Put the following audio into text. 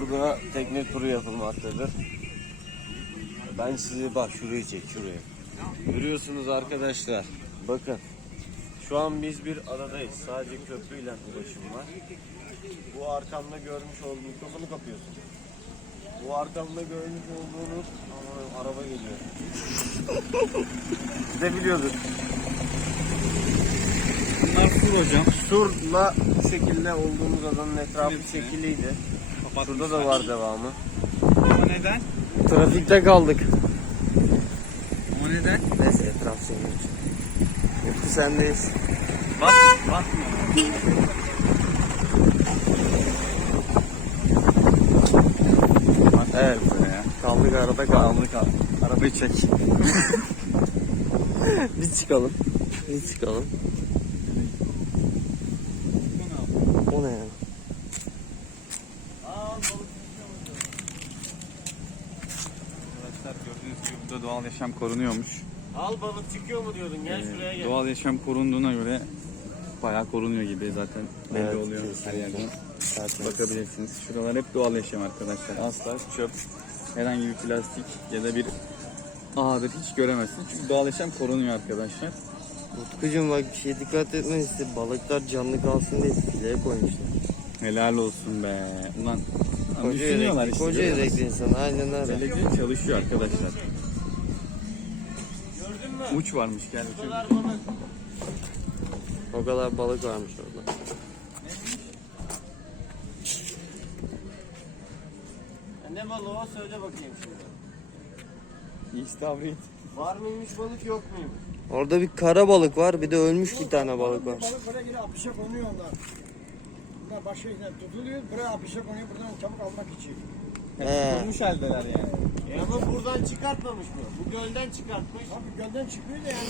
Burada tekne turu yapılmaktadır. Ben sizi bak şurayı çek şuraya. Görüyorsunuz arkadaşlar. Bakın. Şu an biz bir adadayız. Sadece köprüyle ulaşım var. Bu arkamda görmüş olduğunuz mikrofonu kapıyorsun. Bu arkamda görmüş olduğunuz araba geliyor. Biliyorduk? Bunlar sur hocam. Sur'la bu şekilde olduğumuz adanın etrafı Hepsi. şekilliydi. Kapatmışlar. Şurada da var devamı. Ama neden? Trafikte kaldık. Ama neden? Neyse etraf senin için. Mutlu sendeyiz. Bak, bakmıyor. Evet. Böyle ya. Kaldık arada kaldık. Kaldık. Arabayı çek. Biz çıkalım. Biz çıkalım. O ne ya? Arkadaşlar gördüğünüz gibi burada doğal yaşam korunuyormuş. Al balık çıkıyor mu diyordun gel şuraya gel. Doğal yaşam korunduğuna göre bayağı korunuyor gibi zaten belli Evet, oluyor her kesinlikle. yerden. Tertemiz. Bakabilirsiniz. Şuralar hep doğal yaşam arkadaşlar. Asla çöp, herhangi bir plastik ya da bir ağdır hiç göremezsiniz. Çünkü doğal yaşam korunuyor arkadaşlar. Utkucuğum bak bir şey dikkat etmelisin. Balıklar canlı kalsın diye fileye koymuşlar. Helal olsun be. Ulan Koca düşünüyorlar yürekli, işte. koca görüyor yürekli insan aynen öyle. Belediye çalışıyor arkadaşlar. Gördün mü? Uç varmış gel. Bu kadar balık. O kadar balık varmış orada. Ya Ne balığı o söyle bakayım şimdi. İstavrit. Var mıymış balık yok muymuş? Orada bir kara balık var bir de ölmüş bir tane balık var. Balık buraya yine apışa konuyor onlar. Bunlar başka yerden tutuluyor, buraya apışa konuyor buradan çabuk almak için. He. Kurmuş haldeler yani. E ama buradan çıkartmamış mı? Bu gölden çıkartmış. Abi gölden çıkıyor da yani